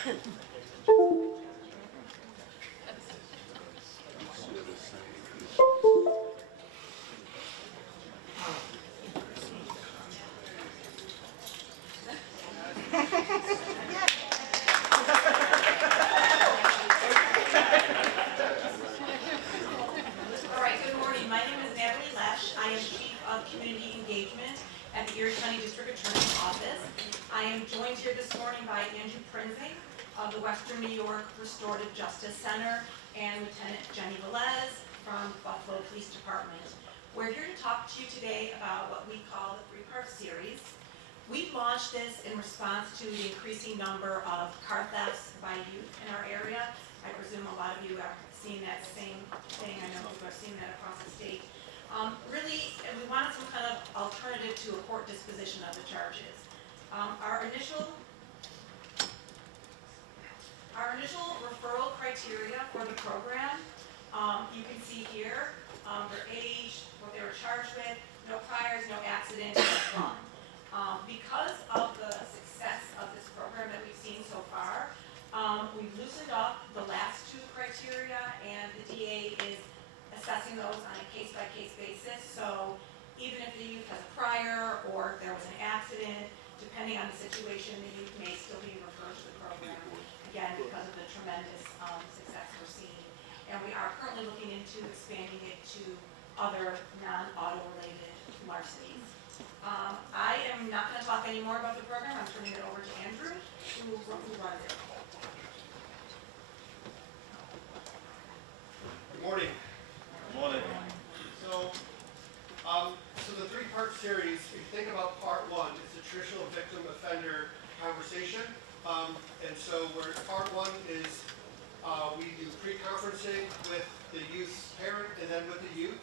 All right, good morning. My name is Natalie Lesh. I am Chief of Community Engagement at the Erie County District Attorney's Office. I am joined here this morning by Andrew Prinzing of the Western New York Restorative Justice Center and Lieutenant Jenny Velez from Buffalo Police Department. We're here to talk to you today about what we call the three-part series. We launched this in response to the increasing number of car thefts by youth in our area. I presume a lot of you are seeing that same thing. I know people are seeing that across the state. Really, we wanted some kind of alternative to a court disposition of the charges. Our initial referral criteria for the program, you can see here, their age, what they were charged with, no priors, no accidents, no fun. Because of the success of this program that we've seen so far, we've loosened up the last two criteria, and the DA is assessing those on a case-by-case basis. So even if the youth has a prior or if there was an accident, depending on the situation, the youth may still be referred to the program, again, because of the tremendous success we're seeing. And we are currently looking into expanding it to other non-auto related larcenies. I am not going to talk any more about the program. I'm turning it over to Andrew, who runs it. Good morning. Good morning. So the three-part series, if you think about part one, it's a traditional victim-offender conversation. And so where part one is we do pre-conferencing with the youth's parent and then with the youth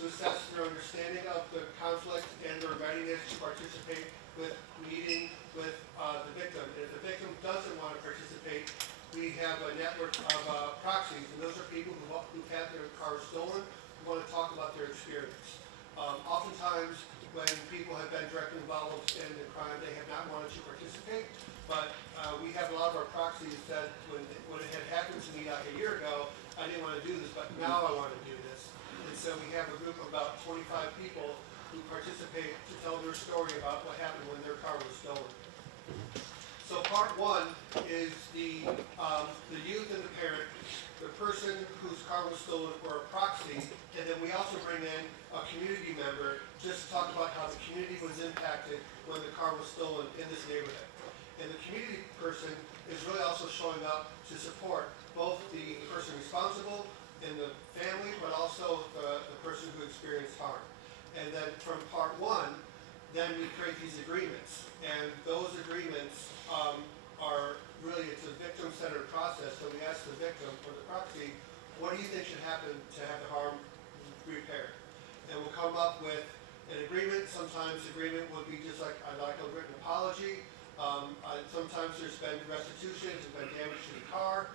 to assess their understanding of the conflict and their readiness to participate with meeting with the victim. And if the victim doesn't want to participate, we have a network of proxies, and those are people who've had their cars stolen, who want to talk about their experience. Oftentimes, when people have been directly involved in the crime, they have not wanted to participate, but we have a lot of our proxies that when it had happened to me like a year ago, I didn't want to do this, but now I want to do this. And so we have a group of about 25 people who participate to tell their story about what happened when their car was stolen. So part one is the youth and the parent, the person whose car was stolen, or a proxy, and then we also bring in a community member just to talk about how the community was impacted when the car was stolen in this neighborhood. And the community person is really also showing up to support both the person responsible and the family, but also the person who experienced harm. And then from part one, then we create these agreements. And those agreements are really, it's a victim-centered process. So we ask the victim or the proxy, what do you think should happen to have the harm repaired? And we'll come up with an agreement. Sometimes the agreement would be just like, I'd like a written apology. Sometimes there's been restitution, there's been damage to the car.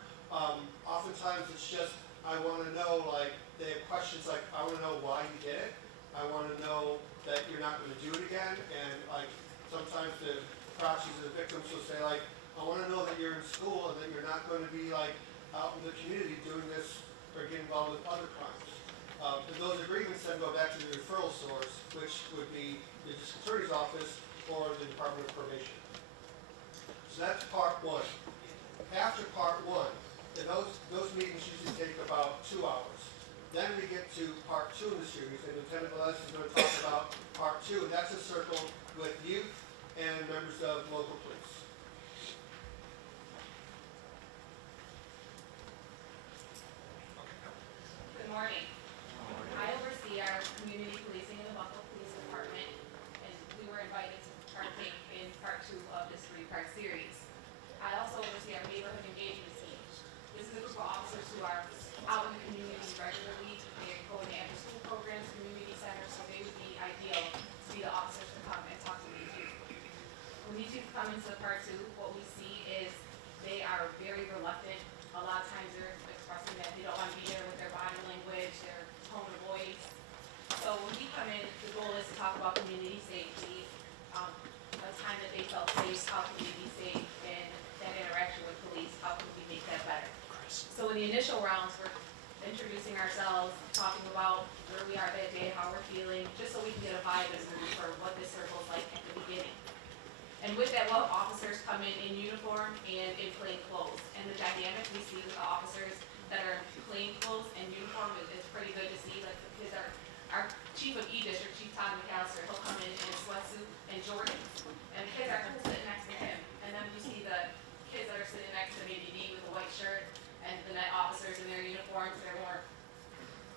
Oftentimes it's just, I want to know, like, they have questions like, I want to know why you did it. I want to know that you're not going to do it again. And like, sometimes the proxies of the victims will say like, I want to know that you're in school and that you're not going to be like out in the community doing this or getting involved with other crimes. And those agreements then go back to the referral source, which would be the district attorney's office or the Department of Probation. So that's part one. After part one, and those meetings usually take about 2 hours. Then we get to part two in the series, and Lieutenant Velez is going to talk about part two, and that's a circle with youth and members of local police. Good morning. I oversee our community policing in the Buffalo Police Department, and we were invited to partake in part two of this three-part series. I also oversee our neighborhood engagement team. This is a group of officers who are out in the community regularly. They go into after-school programs, community centers, so they would be ideal to be the officers to come and talk to these youth. When these youth come into part two, what we see is they are very reluctant. A lot of times they're expressing that they don't want to be there with their body language, their tone of voice. So when we come in, the goal is to talk about community safety, a time that they felt safe, how community safe, and that interaction with police. in the initial rounds, we're introducing ourselves, talking about where we are that day, how we're feeling, just so we can get a vibe as a group for what this circle is like at the beginning. And with that, we'll have officers come in uniform and in plain clothes. And the dynamic we see with the officers that are in plain clothes and uniform is pretty good to see. Like the kids are, our chief of E-District, Chief Todd McAllister, he'll come in a sweatsuit and Jordans. And the kids are sitting next to him. And then you see the kids that are sitting next to maybe me with a white shirt, and the net officers in their uniforms, they're more.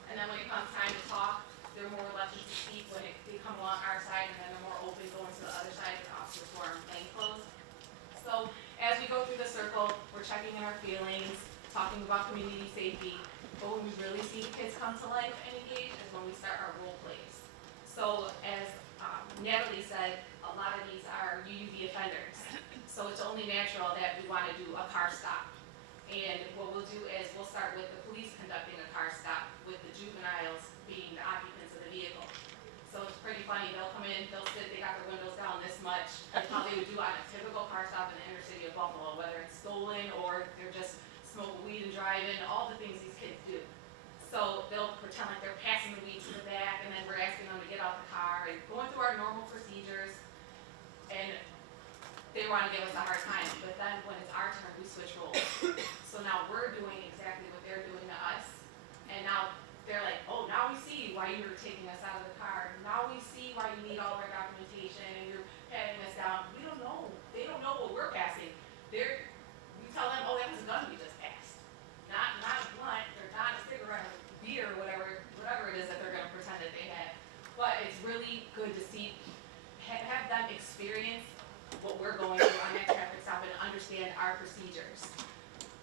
And then when it comes time to talk, they're more reluctant to speak when they come along our side, and then they're more open going to the other side of the officers who are in plain clothes. So as we go through the circle, we're checking in our feelings, talking about community safety, but when we really see the kids come to life and engage is when we start our role plays. So as Natalie said, a lot of these are UUV offenders. So it's only natural that we want to do a car stop. And what we'll do is we'll start with the police conducting a car stop with the juveniles being the occupants of the vehicle. So it's pretty funny, they'll come in, they'll sit, they got their windows down this much, like how they would do on a typical car stop in the inner city of Buffalo, whether it's stolen or they're just smoking weed and driving, all the things these kids do. So they'll pretend like they're passing the weed to the back, and then we're asking them to get out the car and going through our normal procedures. And they want to give us a hard time, but then when it's our turn, we switch roles. So now we're doing exactly what they're doing to us, and now they're like, oh, now we see why you were taking us out of the car. Now we see why you need all of our documentation and you're patting us down. We don't know. They don't know what we're passing. We tell them, oh, that was a gun we just passed. Not a blunt, or not a cigarette, or beer, whatever it is that they're going to pretend that they have. But it's really good to see, have them experience what we're going through on that traffic stop and understand our procedures.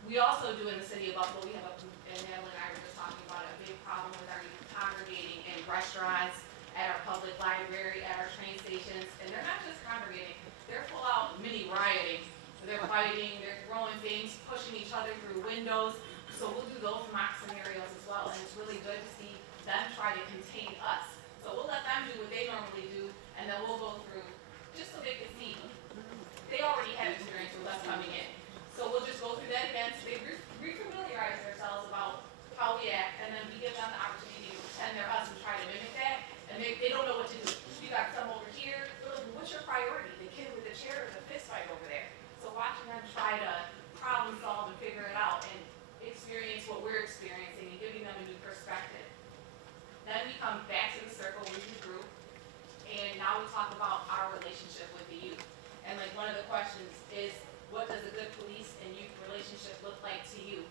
We also do in the city of Buffalo, we have and Natalie and I were just talking about it, a big problem with our youth congregating in restaurants, at our public library, at our train stations, and they're not just congregating, they're full out mini rioting. They're fighting, they're throwing things, pushing each other through windows. So we'll do those mock scenarios as well, and it's really good to see them try to contain us. So we'll let them do what they normally do, and then we'll go through, just so they can see. They already have experience with us coming in. So we'll just go through that again, so they refamiliarize themselves about how we act, and then we give them the opportunity to pretend they're us and try to mimic that, and they don't know what to do. You got some over here, they're like, what's your priority? The kid with the chair or the fist fight over there? So watching them try to problem solve and figure it out and experience what we're experiencing and giving them a new perspective. Then we come back to the circle with the group, and now we talk about our relationship with the youth. And like one of the questions is, what does a good police and youth relationship look like to you?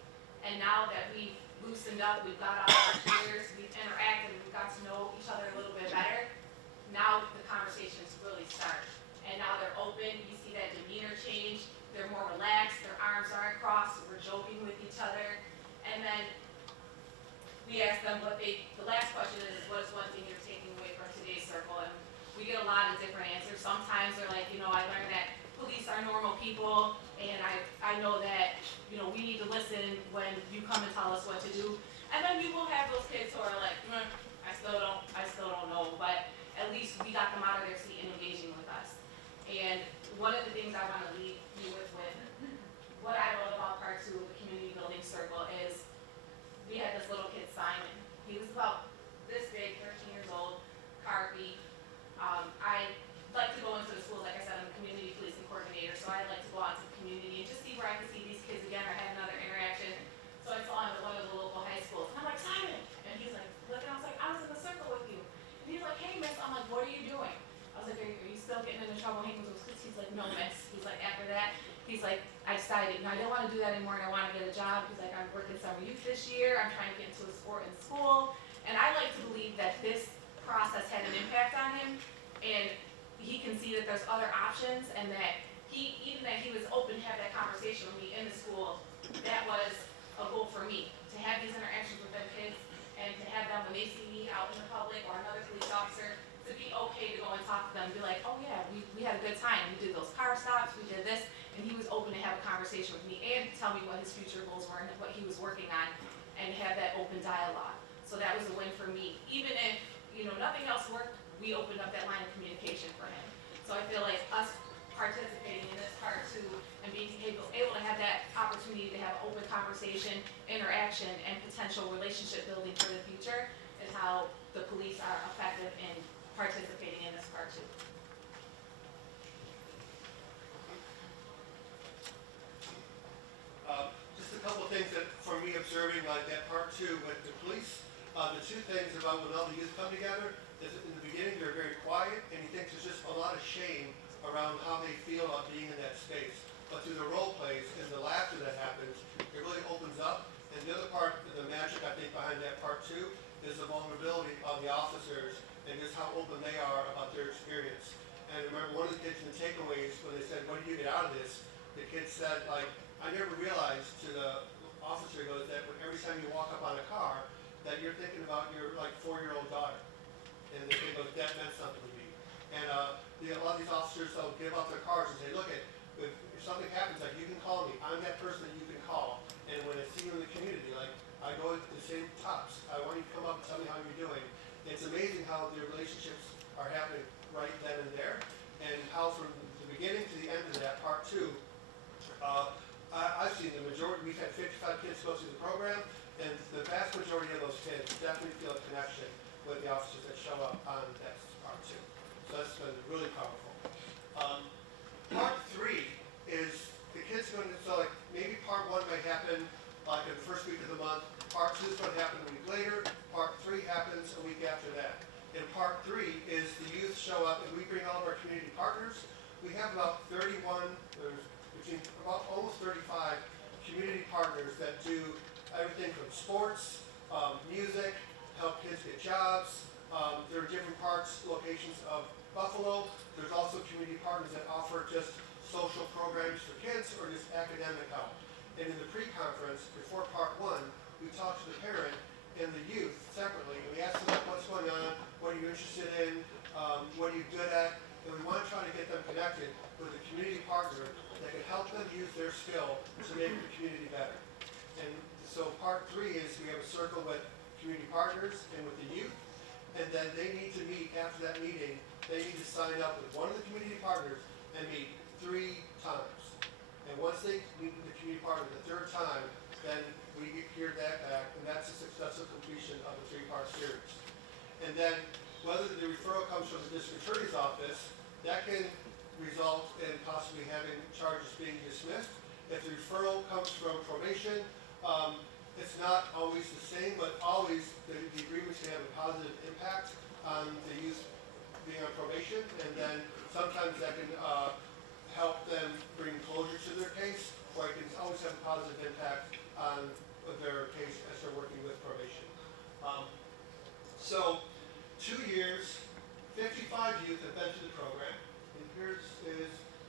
And now that we've loosened up, we've got out our chairs, we've interacted, we've got to know each other a little bit better, now the conversations really start. And now they're open, you see that demeanor change, they're more relaxed, their arms aren't crossed, we're joking with each other. And then we ask them the last question is, what is one thing you're taking away from today's circle? And we get a lot of different answers. Sometimes they're like, I learned that police are normal people, and I know that, we need to listen when you come and tell us what to do. And then we will have those kids who are like, I still don't know, but at least we got them out of their seat and engaging with us. And one of the things I want to leave you with what I love about part 2 of the community building circle is we had this little kid, Simon. He was about this big, 13 years old, car beat. I like to go into the schools, like I said, I'm a community policing coordinator, so I like to go out to the community and just see where I can see these kids again or have another interaction. So I saw him at one of the local high schools, and I'm like, Simon! And he's like, looking, I was like, I was in the circle with you. And he's like, hey, miss. I'm like, what are you doing? I was like, are you still getting into trouble hanging with those kids? He's like, no, miss. He's like, after that, he's like, I decided, I don't want to do that anymore, and I want to get a job. He's like, I'm working summer youth this year. I'm trying to get into a sport in school. And I like to believe that this process had an impact on him, and he can see that there's other options, and that even that he was open to have that conversation with me in the school, that was a goal for me, to have these interactions with them kids, and to have them, when they see me out in the public or another police officer, to be okay to go and talk to them, be like, oh yeah, we had a good time, we did those car stops, we did this, and he was open to have a conversation with me and tell me what his future goals were and what he was working on, and have that open dialogue. So that was a win for me. Even if, nothing else worked, we opened up that line of communication for him. So I feel like us participating in this part 2 and being able to have that opportunity opportunity to have open conversation, interaction, and potential relationship building for the future is how the police are effective in participating in this part two. Just a couple of things that, for me, observing like that part two with the police, the two things about when all the youth come together is in the beginning they're very quiet, and he thinks there's just a lot of shame around how they feel about being in that space. But through the role plays and the laughter that happens, it really opens up. And the other part, the magic I think behind that part two, is the vulnerability of the officers and just how open they are about their experience. And I remember one of the kids in the takeaways when they said, "What do you get out of this?" The kid said, like, "I never realized," to the officer, he goes, "that every time you walk up on a car, that you're thinking about your like 4-year-old daughter." And the kid goes, "That meant something to me." And a lot of these officers, they'll give out their cards and say, "Look, if something happens, like, you can call me. I'm that person that you can call. And when I see you in the community, like, I go to the same tops. I want you to come up and tell me how you're doing." It's amazing how the relationships are happening right then and there, and how from the beginning to the end of that part two, I've seen the majority. We've had 55 kids go through the program, and the vast majority of those kids definitely feel a connection with the officers that show up on that part two. So that's been really powerful. Part three is the kids going to, so like maybe part one might happen like in the first week of the month. Part two is going to happen a week later. Part three happens a week after that. And part three is the youth show up and we bring all of our community partners. We have about 31, between about almost 35 community partners that do everything from sports, music, help kids get jobs. There are different locations of Buffalo. There's also community partners that offer just social programs for kids or just academic help. And in the pre-conference, before part one, we talked to the parent and the youth separately. And we asked them what's going on, what are you interested in, what are you good at, and we want to try to get them connected with a community partner that can help them use their skill to make the community better. And so part three is we have a circle with community partners and with the youth, and then they need to meet after that meeting. They need to sign up with one of the community partners and meet 3 times. And once they meet with the community partner the 3rd time, then we hear that back, and that's a successful completion of the 3-part series. And then whether the referral comes from the district attorney's office, that can result in possibly having charges being dismissed. If the referral comes from probation, it's not always the same, but always the agreements can have a positive impact on the youth being on probation, and then sometimes that can help them bring closure to their case, or it can always have a positive impact on their case as they're working with probation. So 2 years, 55 youth have been to the program, and here's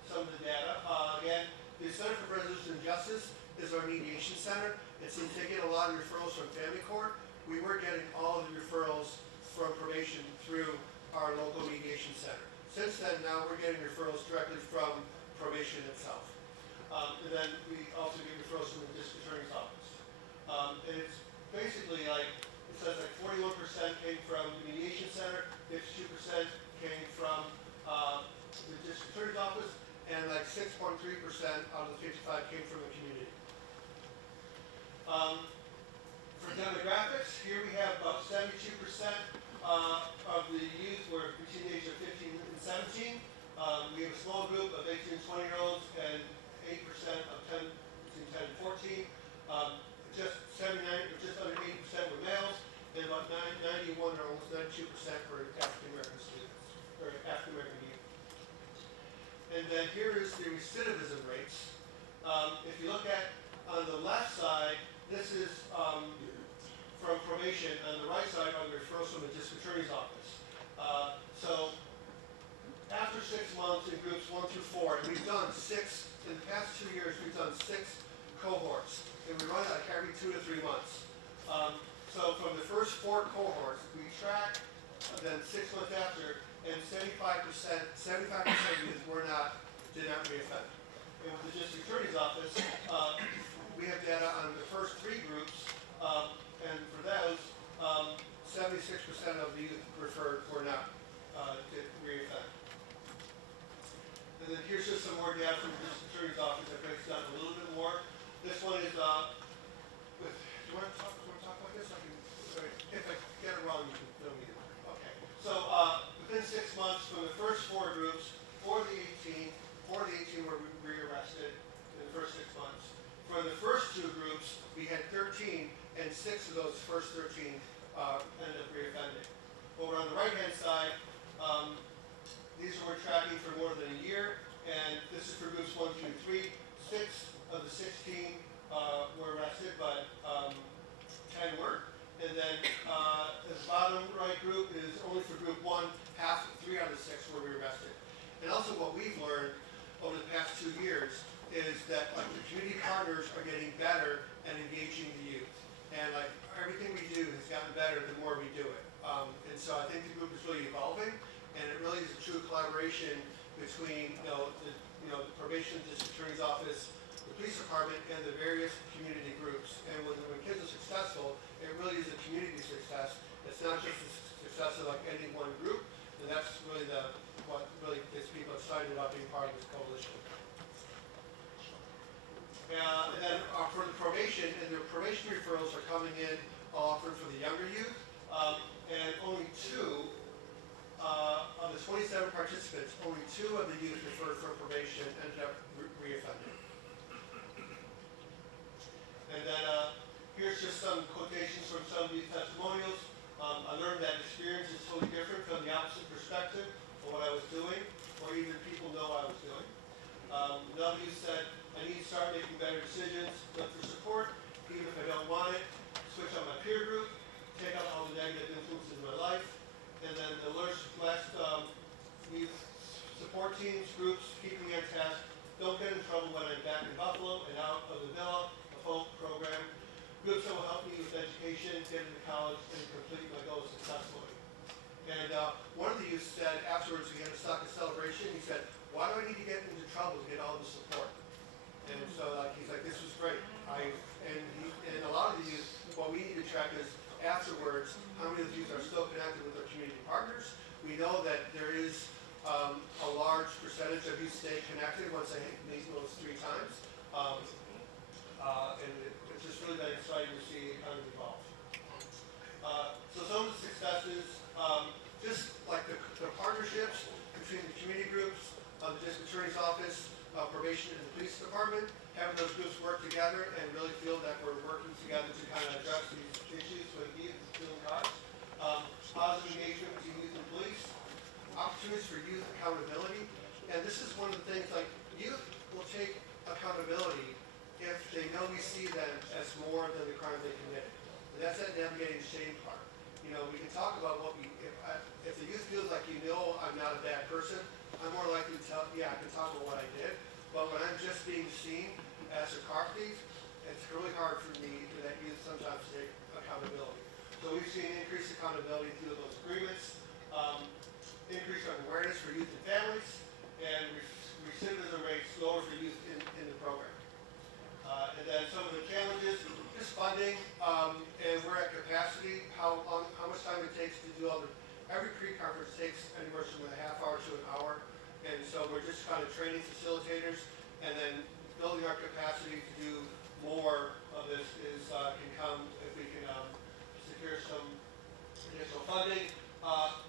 some of the data. Again, the Center for Resolution and Justice is our mediation center. And since they get a lot of referrals from family court, we were getting all of the referrals from probation through our local mediation center. Since then, now we're getting referrals directly from probation itself. And then we also get referrals from the district attorney's office. And it's basically like, it says like 41% came from the mediation center, 52% came from the district attorney's office, and like 6.3% out of the 55 came from the community. For demographics, here we have about 72% of the youth were between the age of 15 and 17. We have a small group of 18 and 20-year-olds and 8% of between 10 and 14. Just under 80% were males, and about 91 or almost 92% were African American students, or African American youth. And then here is the recidivism rates. If you look at on the left side, this is from probation. On the right side are the referrals from the district attorney's office. So after 6 months in groups 1 through 4, and we've done 6, in the past 2 years, we've done 6 cohorts. And we run like every 2 to 3 months. So from the first 4 cohorts, we track then 6 months after, and 75% of youth did not reoffend. And with the district attorney's office, we have data on the first 3 groups, and for those, 76% of the youth referred were not did reoffend. And then here's just some more data from the district attorney's office that breaks down a little bit more. This one For the first two groups, we had 13, and 6 of those first 13 ended up reoffending. Over on the right-hand side, these were tracking for more than a year, and this is for groups 1 through 3. 6 of the 16 were arrested, but 10 weren't. And then the bottom right group is only for group 1, 3 out of the 6 were rearrested. And also what we've learned over the past 2 years is that like the community partners are getting better at engaging the youth. And like everything we do has gotten better the more we do it. And so I think the group is really evolving, and it really is a true collaboration between the probation district attorney's office, the police department, and the various community groups. And when kids are successful, it really is a community success. It's not just the success of like any one group, and that's really what really gets people excited about being part of this coalition. And then for the probation, and the probation referrals are coming in offered for the younger youth, and only 2 of the 27 participants, only 2 of the youth referred for probation ended up reoffending. And then here's just some quotations from some of these testimonials. I learned that experience is totally different from the opposite perspective of what I was doing, or even people know I was doing. Another youth said, I need to start making better decisions, look for support, even if I don't want it, switch on my peer group, take out all the negative influences in my life. And then the last youth support teams, groups, keeping me on task, don't get in trouble when I'm back in Buffalo and out of the villa, a folk program. Groups that will help me with education, get into college, and complete my goals successfully. And one of the youth said afterwards, we had a stock of celebration, he said, why do I need to get into trouble to get all the support? And so he's like, this was great. And a lot of the youth, what we need to track is afterwards, how many of the youth are still connected with their community partners. We know that there is a large percentage of youth stay connected once they meet those 3 times. And it's just really been exciting to see it kind of evolve. So some of the successes, just like the partnerships between the community groups, the district attorney's office, probation, and the police department, having those groups work together and really feel that we're working together to kind of address these issues with youth and student cause. Positive engagement between youth and police, opportunities for youth accountability, and this is one of the things, like, youth will take accountability if they know we see them as more than the crime they committed. And that's that navigating shame part. You know, we can talk about what if the youth feels like, I'm not a bad person, I'm more likely to tell, I can talk about what I did, but when I'm just being seen as a car thief, it's really hard for me, for that youth sometimes to take accountability. So we've seen increased accountability through those agreements, increase on awareness for youth and families, and recidivism rates lower for youth in the program. And then some of the challenges, just funding, and we're at capacity, how much time it takes to do every pre-conference takes anywhere from a half hour to an hour, and so we're just kind of training facilitators, and then building our capacity to do more of this can come if we can secure some additional funding.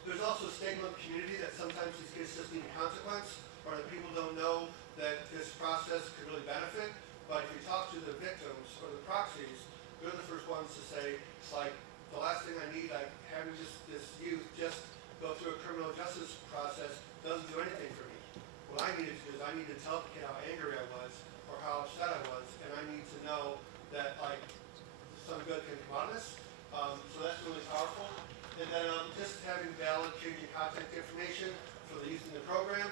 There's also stigma in the community that sometimes these kids just need a consequence, or that people don't know that this process could really benefit. But if you talk to the victims or the proxies, they're the first ones to say, like, the last thing I need, like having this youth just go through a criminal justice process doesn't do anything for me. What I needed to do is I need to tell the kid how angry I was or how upset I was, and I need to know that like some good can come out of this. So that's really powerful. And then just having valid changing contact information for the youth in the program.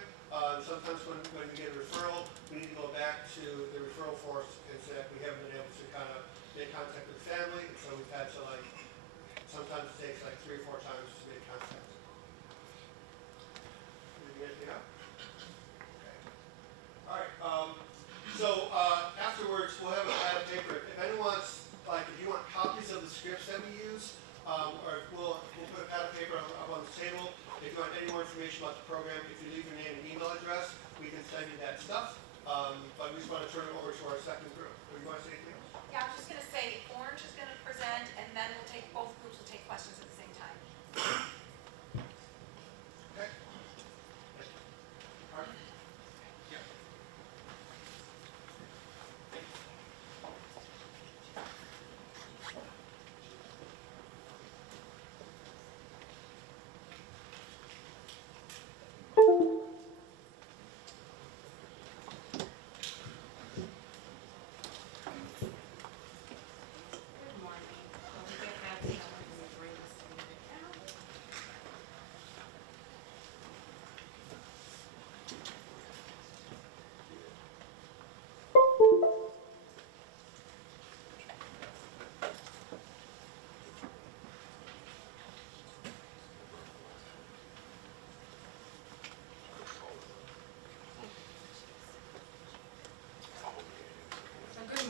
Sometimes when we get a referral, we need to go back to the referral force and say that we haven't been able to kind of make contact with the family, and so we've had to sometimes it takes 3 or 4 times to make contact. Did you get anything up? Okay. All right. So afterwards, we'll have a pad of paper. If anyone wants, if you want copies of the scripts that we use, or we'll put a pad of paper up on the table. If you want any more information about the program, if you leave your name and email address, we can send you that stuff. But we just want to turn it over to our second group. Do you want to say anything else? Yeah, I was just going to say, Orange is going to present, and then both groups will take questions at the same time. Okay. All right. Yeah.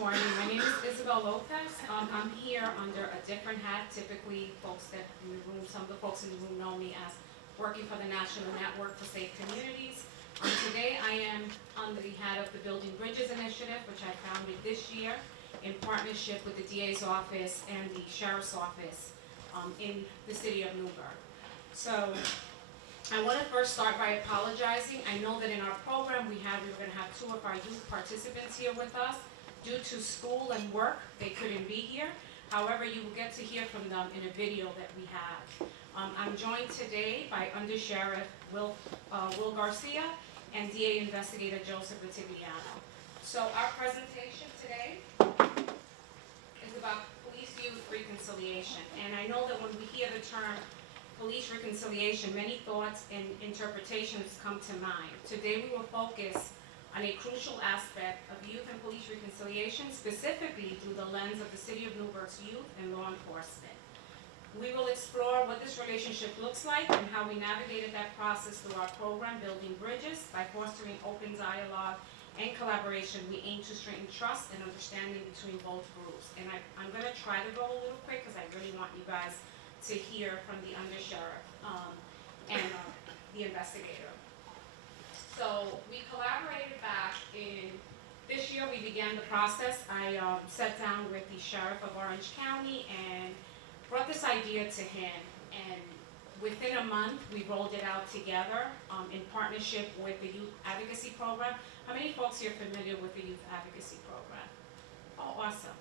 morning. My name is Isabel Lopez. I'm here under a different hat. Typically, folks that in the room, some of the folks in the room know me as working for the National Network for Safe Communities. Today, I am under the hat of the Building Bridges Initiative, which I founded this year in partnership with the DA's office and the Sheriff's office in the city of Newburgh. So, I want to first start by apologizing. I know that in our program we were going to have 2 of our youth participants here with us. Due to school and work, they couldn't be here. However, you will get to hear from them in a video that we have. I'm joined today by Under Sheriff Will Garcia and DA Investigator Joseph Ritigliano. So our presentation today is about police-youth reconciliation. And I know that when we hear the term police reconciliation, many thoughts and interpretations come to mind. Today we will focus on a crucial aspect of youth and police reconciliation, specifically through the lens of the City of Newburgh's youth and law enforcement. We will explore what this relationship looks like and how we navigated that process through our program, Building Bridges. By fostering open dialogue and collaboration, we aim to strengthen trust and understanding between both groups. And I'm going to try to go a little quick because I really want you guys to hear from the undersheriff and the investigator. So we collaborated back in, this year we began the process. I sat down with the sheriff of Orange County and brought this idea to him. And within a month, we rolled it out together in partnership with the Youth Advocacy Program. How many folks here are familiar with the Youth Advocacy Program? Oh, awesome.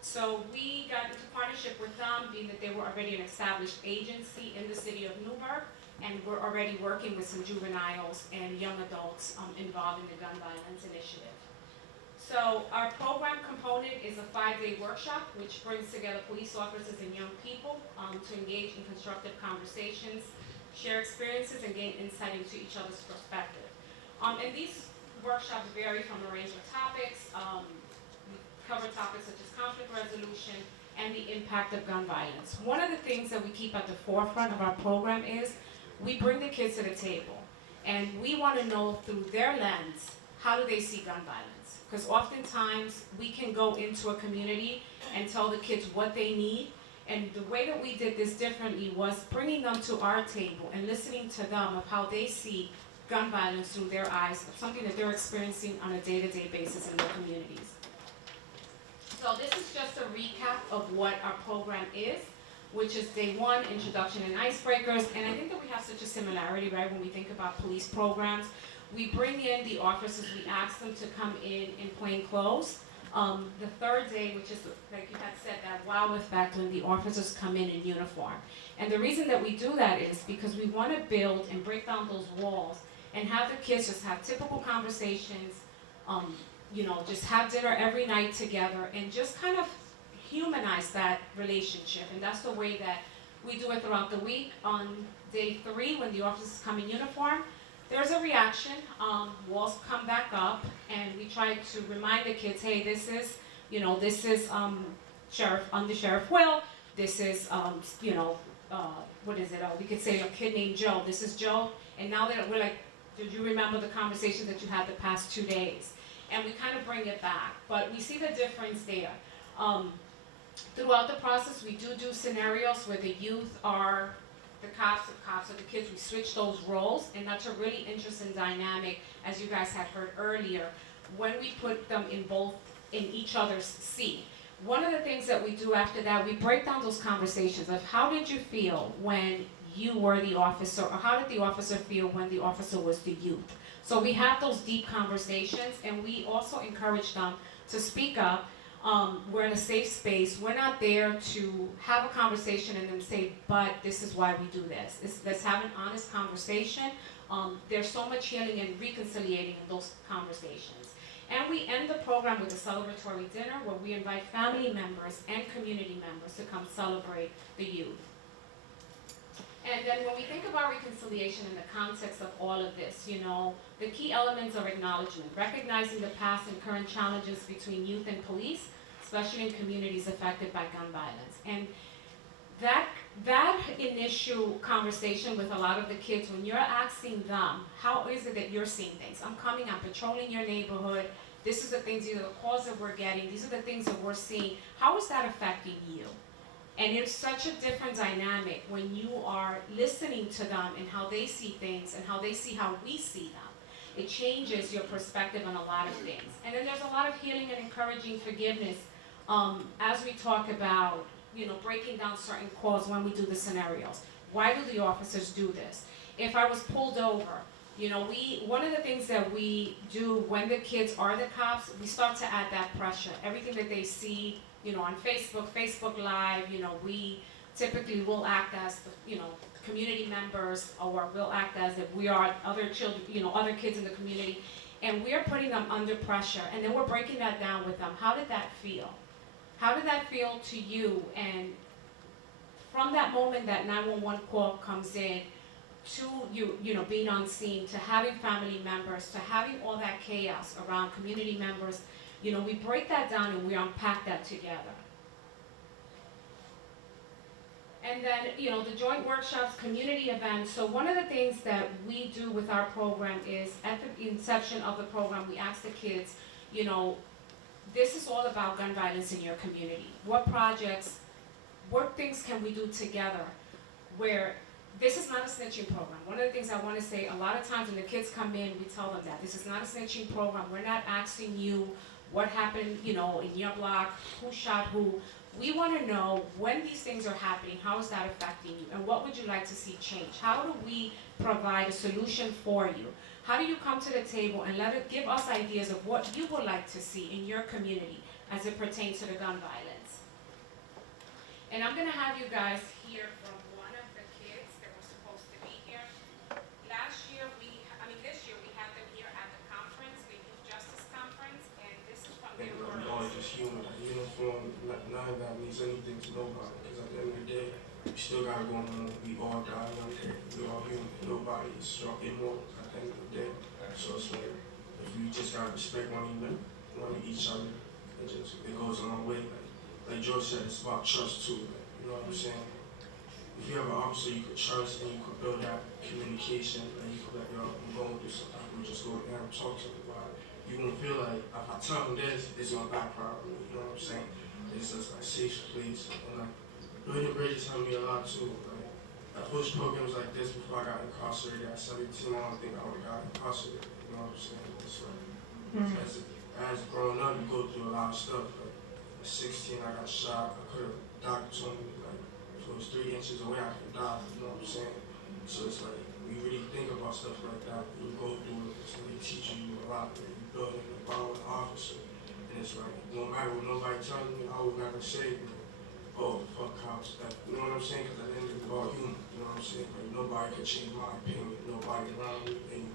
So we got into partnership with them, being that they were already an established agency in the city of Newburgh, and we're already working with some juveniles and young adults involved in the gun violence initiative. So our program component is a 5-day workshop, which brings together police officers and young people to engage in constructive conversations, share experiences, and gain insight into each other's perspective. And these workshops vary from a range of topics. We cover topics such as conflict resolution and the impact of gun violence. One of the things that we keep at the forefront of our program is we bring the kids to the table, and we want to know through their lens, how do they see gun violence? Because oftentimes we can go into a community and tell the kids what they need, and the way that we did this differently was bringing them to our table and listening to them of how they see gun violence through their eyes, something that they're experiencing on a day-to-day basis in their communities. So this is just a recap of what our program is, which is day 1, introduction and icebreakers. And I think that we have such a similarity, right, when we think about police programs. We bring in the officers, we ask them to come in plain clothes. The 3rd day, which is, like you had said, that wow effect when the officers come in uniform. And the reason that we do that is because we want to build and break down those walls and have the kids just have typical conversations, just have dinner every night together and just kind of humanize that relationship. And that's the way that we do it throughout the week. On day 3, when the officers come in uniform, there's a reaction, walls come back up, and we try to remind the kids, hey, this is Under Sheriff Will, this is, what is it, we could say a kid named Joe, this is Joe, and now that we're like, did you remember the conversation that you had the past 2 days? And we kind of bring it back, but we see the difference there. Throughout the process, we do scenarios where the youth are the cops are the kids. We switch those roles, and that's a really interesting dynamic, as you guys had heard earlier, when we put them in each other's seat. One of the things that we do after that, we break down those conversations of how did you feel when you were the officer, or how did the officer feel when the officer was the youth? So we have those deep conversations, and we also encourage them to speak up. We're in a safe space. We're not there to have a conversation and then say, but this is why we do this. Let's have an honest conversation. There's so much healing and reconciliating in those conversations. And we end the program with a celebratory dinner where we invite family members and community members to come celebrate the youth. And then when we think about reconciliation in the context of all of this, the key elements are acknowledgement, recognizing the past and current challenges between youth and police, especially in communities affected by gun violence. And that initial conversation with a lot of the kids, when you're asking them, how is it that you're seeing things? I'm coming, I'm patrolling your neighborhood, this is the things, either the calls that we're getting, these are the things that we're seeing, how is that affecting you? And it's such a different dynamic when you are listening to them and how they see things and how they see how we see them. It changes your perspective on a lot of things. And then there's a lot of healing and encouraging forgiveness as we talk about, breaking down certain calls when we do the scenarios. Why do the officers do this? If I was pulled over, one of the things that we do when the kids are the cops, we start to add that pressure. Everything that they see, on Facebook Live, we typically will act as, community members, or we'll act as if we are other children, other kids in the community, and we are putting them under pressure, and then we're breaking that down with them. How did that feel? How did that feel to you? And from that moment that 911 call comes in, to you being on scene, to having family members, to having all that chaos around community members, we break that down and we unpack that together. And then, the joint workshops, community events. So one of the things that we do with our program is, at the inception of the program, we ask the kids, this is all about gun violence in your community. What projects, what things can we do together where this is not a snitching program. One of the things I want to say, a lot of times when the kids come in, we tell them that this is not a snitching program. We're not asking you what happened, in your block, who shot who. We want to know when these things are happening, how is that affecting you, and what would you like to see change? How do we provide a solution for you? How do you come to the table and give us ideas of what you would like to see in your community as it pertains to the gun violence? And I'm going to have you guys hear from one of the kids that were supposed to be here. This year we had them here at the conference, the Youth Justice Conference, and this is from their We words. all just human. Like, uniform, none of that means anything to nobody. Because at the end of the day, we still got it going on. We all die one day. We all human. Nobody is strong, immortal at the end of the day. So it's like, if we just gotta respect one each other, it goes a long way. Like George said, it's about trust too. Like, you know what I'm saying? If you have an officer you could trust and you could build that communication, and you could like, I'm going through something, we'll just go there and talk to them about it. You won't feel like, if I tell them this, it's gonna backfire on me, you know what I'm saying? It's just like safe place. And like, Building Bridges helped me a lot too. Like, I pushed programs like this before I got incarcerated at 17. I don't think I would have got incarcerated, you know what I'm saying? It's like, as growing up, you go through a lot of stuff. Like, at 16, I got shot. Doctor told me, like, if it was 3 inches away, I could die, you know what I'm saying? So it's like, we really think about stuff like that. You go through it, it's really teaching you a lot. Like, you building a bond with an officer. And it's like, no matter what nobody tells me, I would never say, oh, fuck cops. Like, you know what I'm saying? Because at the end of the day, we're all human, you know what I'm saying? Like, nobody can change my opinion, nobody around me. And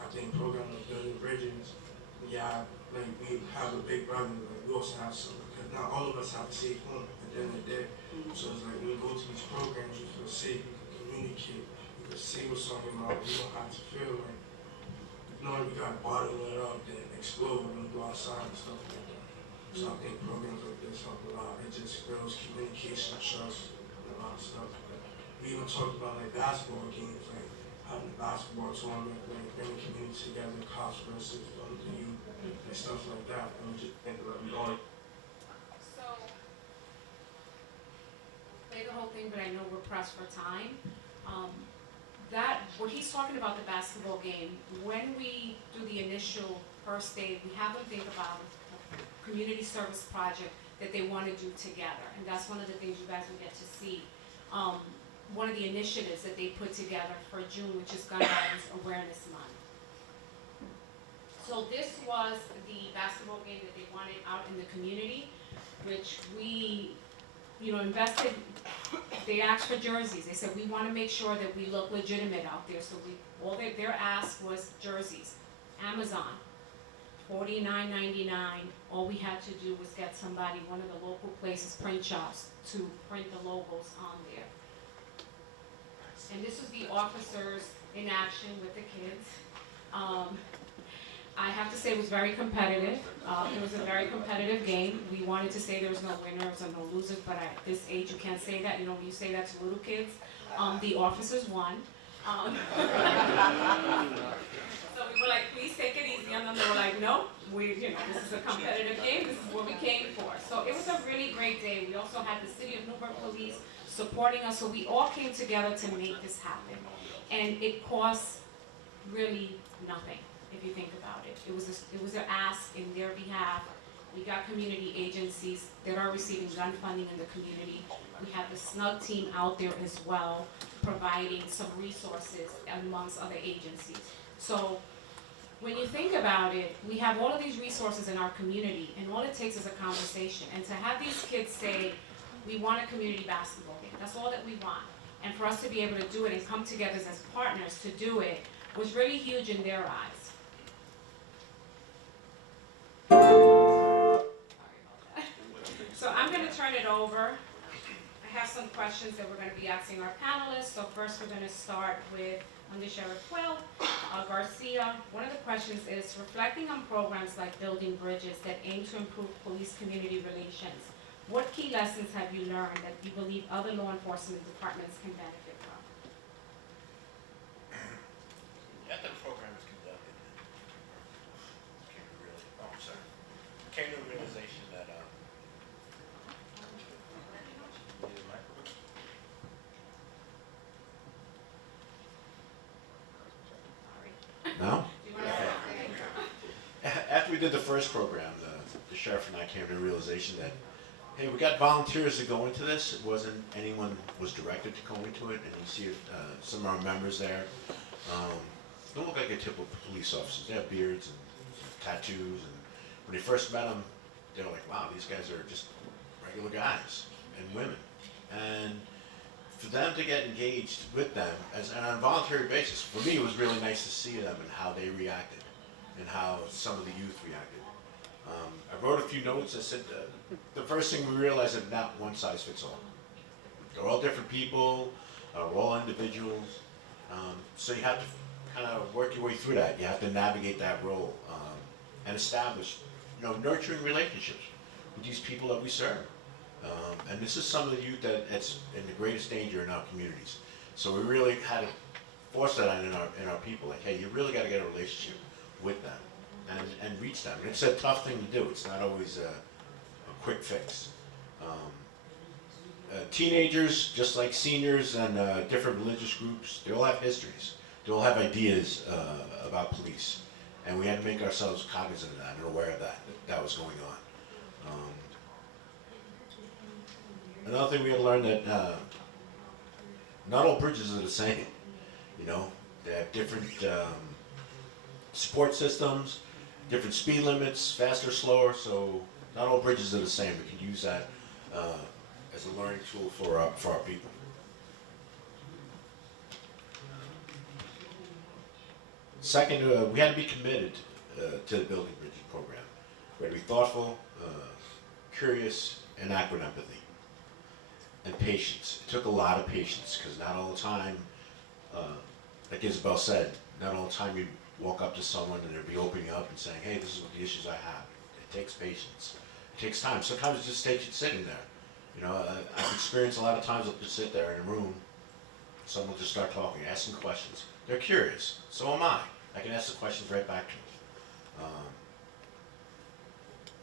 I think program like Building Bridges, yeah, like, we have a big brother, like, we also have some, because not all of us have a safe home at the end of the day. So it's like, when you go to these programs, you feel safe, you can communicate, you can say what's on your mind, you don't have to feel like, knowing we got to bottle it up and explode when we go outside and stuff like that. So I think programs like this help a lot. It just builds communication, trust, and a lot of stuff. Like, we even talked about like basketball games, like having a basketball tournament, like bringing community together, cops versus the youth, and stuff like that. And we just think that we all. So, play the whole thing, but I know we're pressed for time. When he's talking about the basketball game, when we do the initial first aid, we have them think about a community service project that they want to do together. And that's one of the things you guys will get to see. One of the initiatives that they put together for June, which is Gun Violence Awareness Month. So this was the basketball game that they wanted out in the community, which we, invested. They asked for jerseys. They said, we want to make sure that we look legitimate out there. So their ask was jerseys. Amazon, $49.99. All we had to do was get somebody, one of the local places, print shops, to print the logos on there. And this was the officers in action with the kids. I have to say it was very competitive. It was a very competitive game. We wanted to say there was no winners or no losers, but at this age you can't say that. When you say that to little kids. The officers won. So we were like, please take it easy, and then they were like, no, this is a competitive game, this is what we came for. So it was a really great day. We also had the City of Newburgh Police supporting us, so we all came together to make this happen. And it cost really nothing, if you think about it. It was an ask in their behalf. We got community agencies that are receiving gun funding in the community. We have the SNUG team out there as well, providing some resources amongst other agencies. So when you think about it, we have all of these resources in our community, and all it takes is a conversation. And to have these kids say, we want a community basketball game, that's all that we want. And for us to be able to do it and come together as partners to do it was really huge in their eyes. So I'm going to turn it over. I have some questions that we're going to be asking our panelists. So first we're going to start with Under Sheriff Garcia. One of the questions is, reflecting on programs like Building Bridges that aim to improve police-community relations, what key lessons have you learned that you believe other law enforcement departments can benefit from? At the program is conducted, came to a realization that No? Do you want to say? After we did the first program, the sheriff and I came to the realization that, hey, we got volunteers to go into this. It wasn't anyone was directed to go into it, and you see some of our members there. Don't look like a typical police officers. They have beards and tattoos, and when they first met them, they were like, wow, these guys are just regular guys and women. And for them to get engaged with them and on a voluntary basis, for me it was really nice to see them and how they reacted and how some of the youth reacted. I wrote a few notes. I said the first thing we realized is not one size fits all. They're all different people, we're all individuals, so you have to kind of work your way through that. You have to navigate that role and establish, nurturing relationships with these people that we serve. And this is some of the youth that's in the greatest danger in our communities. So we really had to force that on in our people. Like, hey, you really got to get a relationship with them and reach them. And it's a tough thing to do. It's not always a quick fix. Teenagers, just like seniors and different religious groups, they all have histories. They all have ideas about police. And we had to make ourselves cognizant of that and aware of that was going on. Another thing we had to learn that not all bridges are the same. They have different support systems, different speed limits, faster, slower. So not all bridges are the same. We can use that as a learning tool for our people. Second, we had to be committed to the Building Bridges program. We had to be thoughtful, curious, and act with empathy. And patience. It took a lot of patience because not all the time, like Isabel said, not all the time you walk up to someone and they'll be opening up and saying, hey, this is what the issues I have. It takes patience. It takes time. Sometimes it just takes you sitting there. I've experienced a lot of times I'll just sit there in a room, someone will just start talking, asking questions. They're curious. So am I. I can ask the questions right back to them.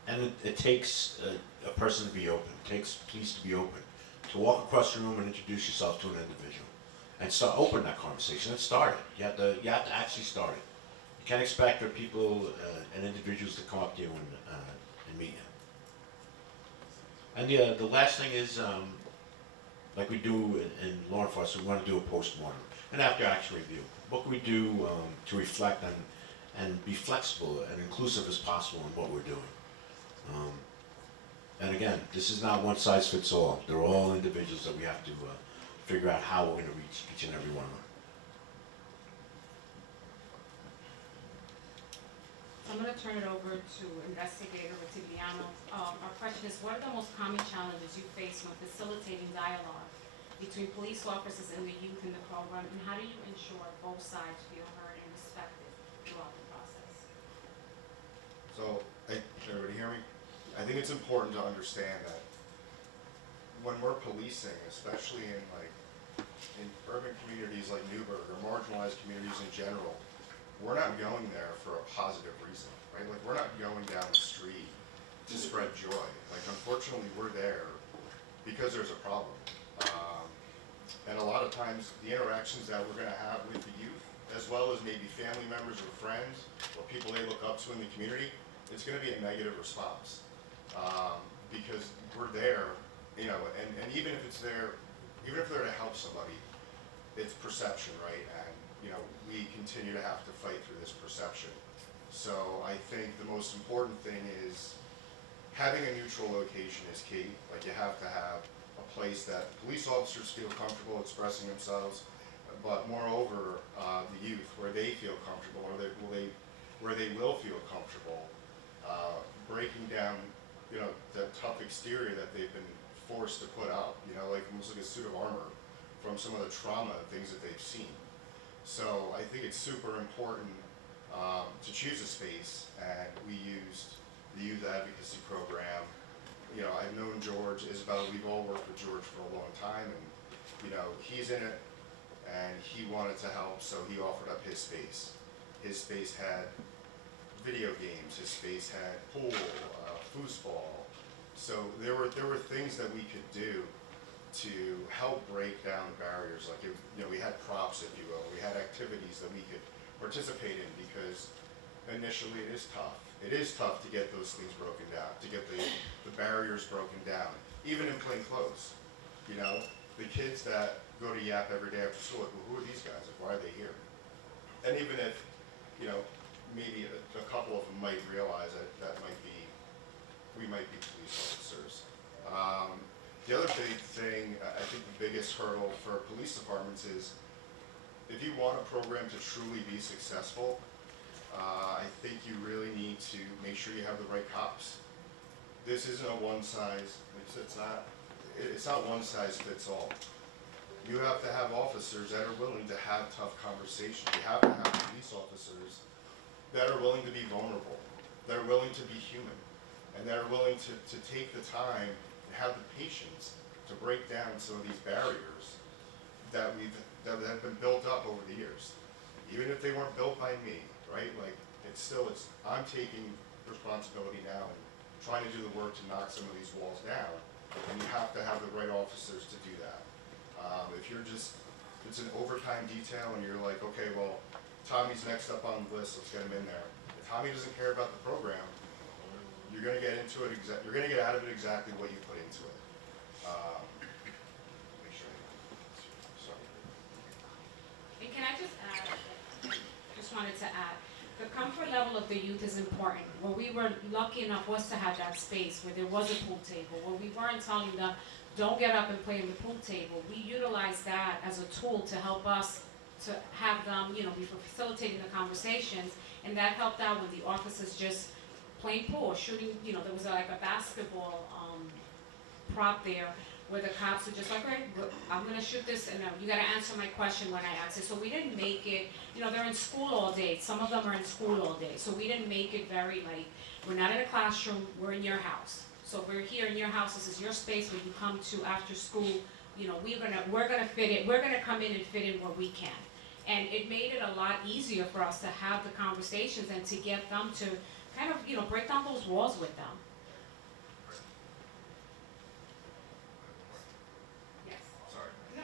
And it takes a person to be open. It takes police to be open. To walk across the room and introduce yourself to an individual, and start open that conversation and start it. You have to actually start it. You can't expect for people and individuals to come up to you and meet you. And the last thing is, like we do in law enforcement, we want to do a postmortem, an after-action review. What can we do to reflect and be flexible and inclusive as possible in what we're doing? And again, this is not one size fits all. They're all individuals that we have to figure out how we're going to reach each and every one of them. I'm going to turn it over to Investigator Ritigliano. Our question is, what are the most common challenges you face when facilitating dialogue between police officers and the youth in the program, and how do you ensure both sides feel heard and respected throughout the process? So, can everybody hear me? I think it's important to understand that when we're policing, especially in in urban communities like Newburgh or marginalized communities in general, we're not going there for a positive reason, right? Like, we're not going down the street to spread joy. Like, unfortunately, we're there because there's a problem. And a lot of times, the interactions that we're gonna have with the youth, as well as maybe family members or friends, or people they look up to in the community, it's gonna be a negative response. Because we're there, you know, and even if it's there, even if they're to help somebody, it's perception, right? And, you know, we continue to have to fight through this perception. So I think the most important thing is having a neutral location is key. Like, you have to have a place that police officers feel comfortable expressing themselves, but moreover, the youth, where they feel comfortable, where they will feel comfortable, breaking down, you know, the tough exterior that they've been forced to put up, you know, like almost like a suit of armor from some of the trauma and things that they've seen. So I think it's super important to choose a space, and we used the youth advocacy program. You know, I've known George, Isabel, we've all worked with George for a long time, and, you know, he's in it, and he wanted to help, so he offered up his space. His space had video games, his space had pool, foosball. So there were things that we could do to help break down the barriers. Like, you know, we had props, if you will. We had activities that we could participate in, because initially it is tough. It is tough to get those things broken down, to get the barriers broken down, even in plain clothes. You know, the kids that go to YAP every day after school, like, well, who are these guys? Like, why are they here? And even if, you know, maybe a couple of them might realize that we might be police officers. The other big thing, I think the biggest hurdle for police departments is, if you want a program to truly be successful, I think you really need to make sure you have the right cops. This isn't a one size, it's not one size fits all. You have to have officers that are willing to have tough conversations. You have to have police officers that are willing to be vulnerable, that are willing to be human, and that are willing to take the time and have the patience to break down some of these barriers that have been built up over the years. Even if they weren't built by me, right? Like, I'm taking responsibility now and trying to do the work to knock some of these walls down, and you have to have the right officers to do that. If it's an overtime detail and you're like, okay, well, Tommy's next up on the list, let's get him in there. If Tommy doesn't care about the program, you're gonna get out of it exactly what you put into it. Make sure. Sorry. And can I just add, just wanted to add, the comfort level of the youth is important. Where we were lucky enough was to have that space where there was a pool table, where we weren't telling them, don't get up and play in the pool table. We utilized that as a tool to help us to have them, you know, we were facilitating the conversations, and that helped out with the officers just playing pool, shooting, you know, there was like a basketball prop there where the cops were just like, right, I'm gonna shoot this, and you gotta answer my question when I ask it. So we didn't make it, you know, they're in school all day. Some of them are in school all day. So we didn't make it very like, we're not in a classroom, we're in your house. So we're here in your house, this is your space where you come to after school, you know, we're gonna fit it, we're gonna come in and fit in where we can. And it made it a lot easier for us to have the conversations and to get them to kind of, you know, break down those walls with them. Yes. Sorry. No.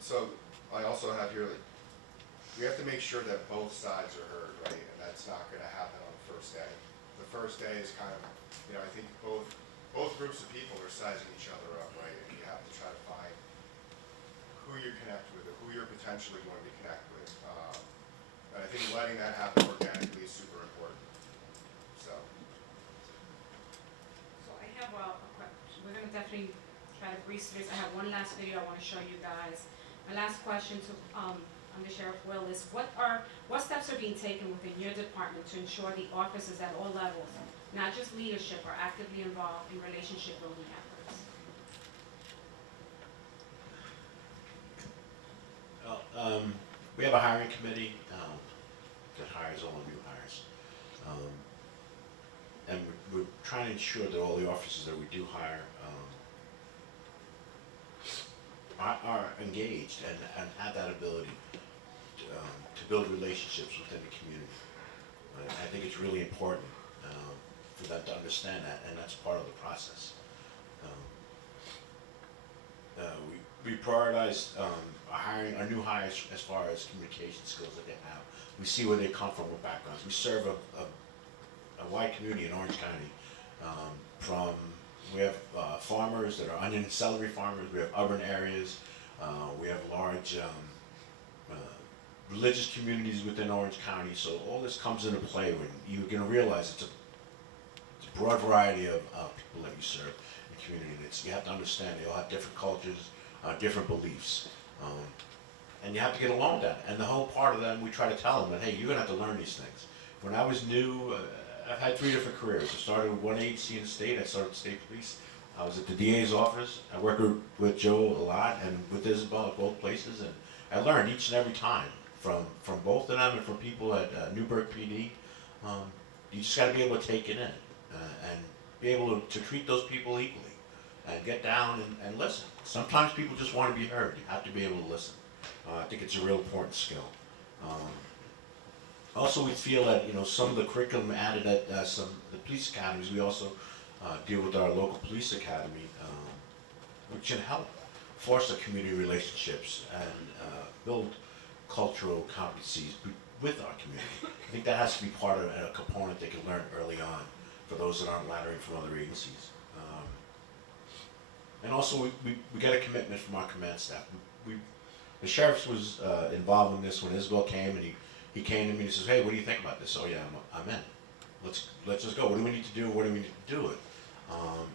So I also have here, like, we have to make sure that both sides are heard, right? And that's not gonna happen on the first day. The first day is kind of, you know, I think both groups of people are sizing each other up, right? And you have to try to find who you connect with, or who you're potentially going to connect with. And I think letting that happen organically is super important. So I have we're gonna definitely try to breeze through this. I have one last video I wanna show you guys. My last question to Under Sheriff Will is, what steps are being taken within your department to ensure the officers at all levels, not just leadership, are actively involved in relationship building efforts? Well, we have a hiring committee that hires all the new hires. And we're trying to ensure that all the officers that we do hire are engaged and have that ability to build relationships within the community. I think it's really important for them to understand that, and that's part of the process. We prioritize our new hires as far as communication skills that they have. We see where they come from, what backgrounds. We serve a wide community in Orange County. We have farmers that are onion and celery farmers. We have urban areas. We have large religious communities within Orange County. So all this comes into play when you're going to realize it's a broad variety of people that you serve in the community. And you have to understand they all have different cultures, different beliefs. And you have to get along with that. And the whole part of them, we try to tell them that, hey, you're going to have to learn these things. When I was new, I've had 3 different careers. I started with one agency in the state. I started with state police. I was at the DA's office. I worked with Joe a lot and with Isabel at both places. And I learned each and every time from both of them and from people at Newburgh PD. You just got to be able to take it in and be able to treat those people equally and get down and listen. Sometimes people just want to be heard. You have to be able to listen. I think it's a real important skill. Also, we feel that some of the curriculum added at some of the police academies, we also deal with our local police academy, which can help foster community relationships and build cultural competencies with our community. I think that has to be part of a component they can learn early on for those that aren't laddering from other agencies. And also, we get a commitment from our command staff. The sheriff was involved in this when Isabel came, and he came to me and he says, "Hey, what do you think about this?" "Oh yeah, I'm in. Let's just go. What do we need to do? What do we need to do it?"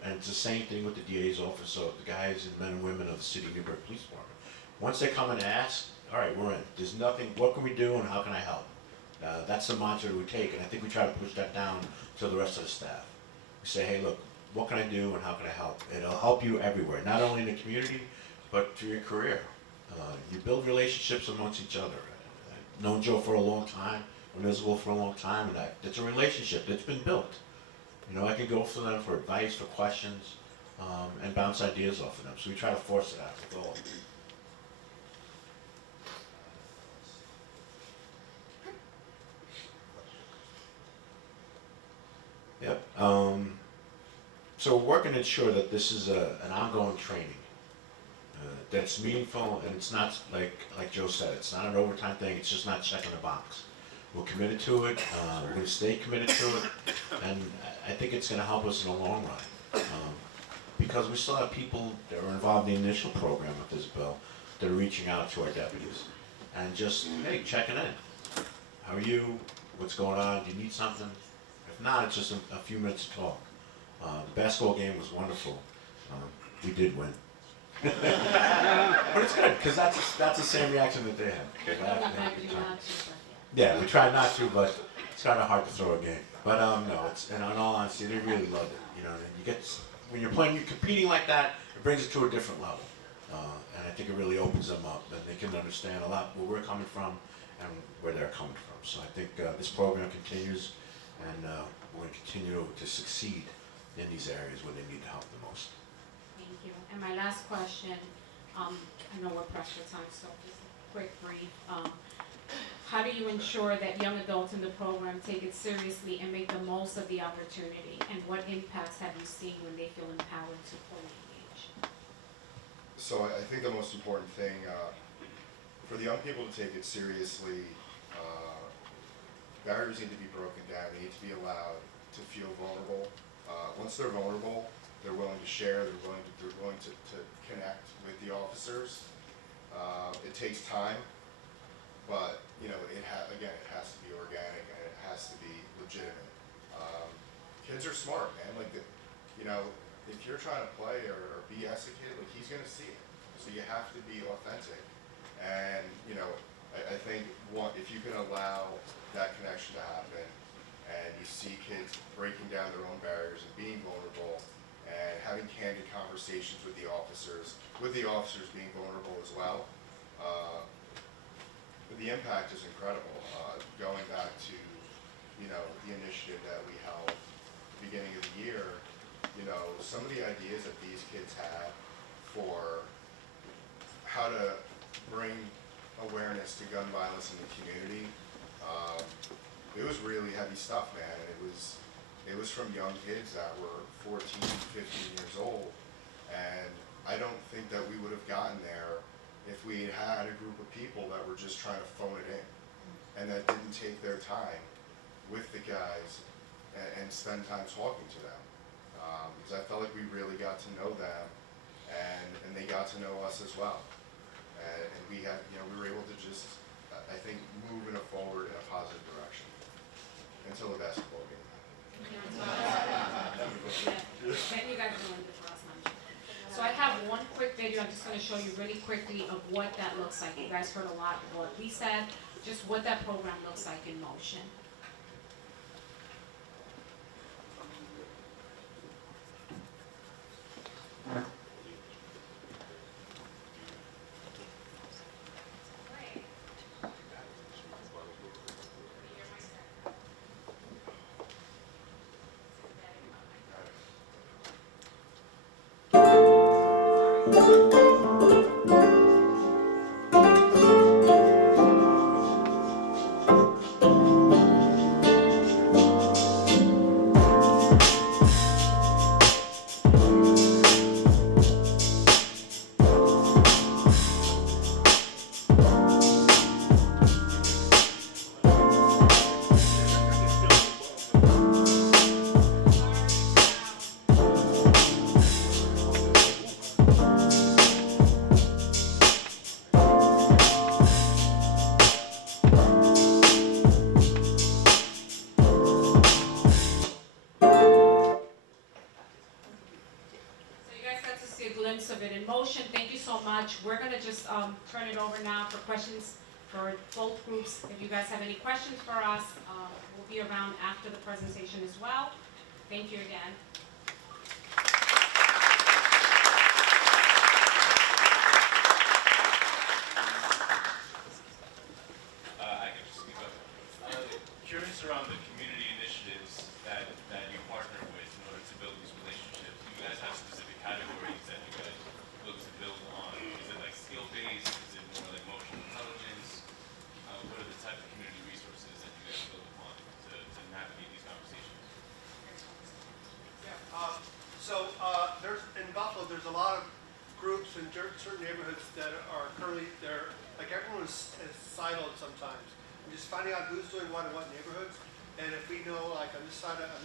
And it's the same thing with the DA's office. So the guys and men and women of the City of Newburgh Police Department, once they come and ask, all right, we're in. There's nothing. What can we do, and how can I help? That's the mantra we take, and I think we try to push that down to the rest of the staff. We say, hey, look, what can I do, and how can I help? It'll help you everywhere, not only in the community, but through your career. You build relationships amongst each other. I've known Joe for a long time, known Isabel for a long time, and it's a relationship that's been built. I can go for them for advice, for questions, and bounce ideas off of them. So we try to force it out with all of them. Yep. So we're working to ensure that this is an ongoing training that's meaningful, and it's not like Joe said, it's not an overtime thing. It's just not checking a box. We're committed to it. We're going to stay committed to it, and I think it's going to help us in the long run because we still have people that are involved in the initial program with Isabel that are reaching out to our deputies and just checking in. How are you? What's going on? Do you need something? If not, it's just a few minutes to talk. The basketball game was wonderful. We did win. But it's good, because that's the same reaction that they had. They laughed and had a good time. Yeah, we tried not to, but it's kind of hard to throw a game. But no, and in all honesty, they really loved it. And when you're playing, you're competing like that, it brings it to a different level. And I think it really opens them up, and they can understand a lot where we're coming from and where they're coming from. So I think this program continues, and we're going to continue to succeed in these areas where they need the help the most. Thank you. And my last question, I know we're pressed for time, so just a quick brief. How do you ensure that young adults in the program take it seriously and make the most of the opportunity? And what impacts have you seen when they feel empowered to fully engage? So I think the most important thing for the young people to take it seriously, barriers need to be broken down. They need to be allowed to feel vulnerable. Once they're vulnerable, they're willing to share. They're willing to connect with the officers. It takes time, but it has to be organic and it has to be legitimate. Kids are smart, man. If you're trying to play or BS a kid, he's gonna see it. So you have to be authentic. And I think if you can allow that connection to happen, and you see kids breaking down their own barriers and being vulnerable, and having candid conversations with the officers being vulnerable as well, the impact is incredible. Going back to the initiative that we held at the beginning of the year, some of the ideas that these kids had for how to bring awareness to gun violence in the community, it was really heavy stuff, man. And it was from young kids that were 14, 15 years old. And I don't think that we would have gotten there if we had a group of people that were just trying to phone it in and that didn't take their time with the guys and spend time talking to them. Because I felt like we really got to know them and they got to know us as well. And we had, we were able to just, I think, move in a forward in a positive direction until the basketball game. Yeah, you guys are doing it for us, man. So I have one quick video, I'm just gonna show you really quickly of what that looks like. You guys heard a lot of what we said, just what that program looks like in motion. Of it in motion. Thank you so much. We're going to just turn it over now for questions for both groups. If you guys have any questions for us, we'll be around after the presentation as well. Thank you again. I can just speak up. Curious around the community initiatives that you partner with in order to build these relationships. Do you guys have specific categories that you guys look to build on? Is it like skill-based? Is it more like emotional intelligence? What are the type of community resources that you guys build upon to navigate these conversations? There's in Buffalo, there's a lot of groups in certain neighborhoods that are currently there. Like everyone is siloed sometimes. And just finding out who's doing what in what neighborhoods. And if we know, like on the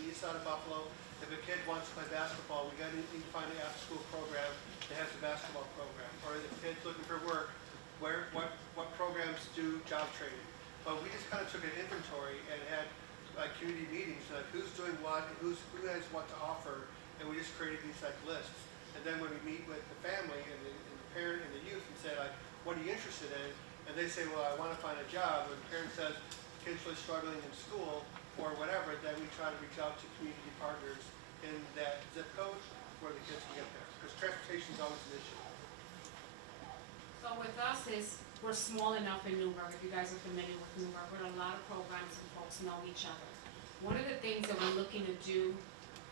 east side of Buffalo, if a kid wants to play basketball, we need to find an after-school program that has a basketball program. Or if the kid's looking for work, what programs do job training. But we just kind of took an inventory and had like community meetings, like who's doing what, who has what to offer, and we just created these like lists. And then when we meet with the family and the parent and the youth and say like, what are you interested in? And they say, well, I want to find a job. And the parent says, kids really struggling in school or whatever, then we try to reach out to community partners in that zip code where the kids can get there. Because transportation is always an issue. So with us we're small enough in Newburgh, if you guys are familiar with Newburgh, we're in a lot of programs and folks know each other. One of the things that we're looking to do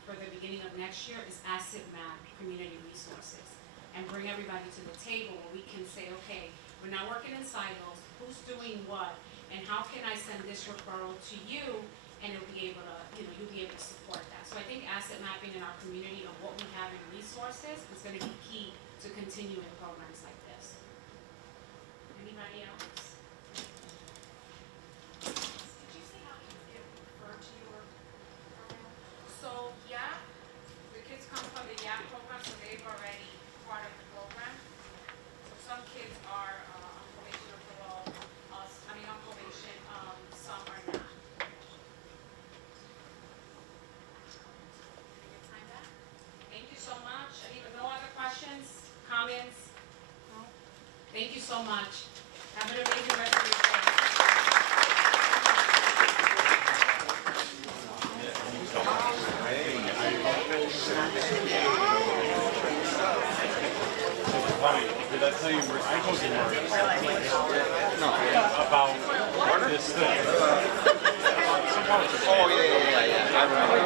for the beginning of next year is asset map community resources and bring everybody to the table where we can say, okay, we're not working in silos, who's doing what, and how can I send this referral to you, and you'll be able to support that. So I think asset mapping in our community of what we have in resources is going to be key to continuing programs like this. Anybody else? Did you say how kids get referred to your program? So yeah, the kids come from the YAP program, so they've already part of the program. So some kids are on probation or parole, on probation, some are not. Thank you so much. No other questions, comments? No? Thank you so much. Have an amazing rest of your day. Did I tell you, I told you about this thing? Oh, yeah. I remember.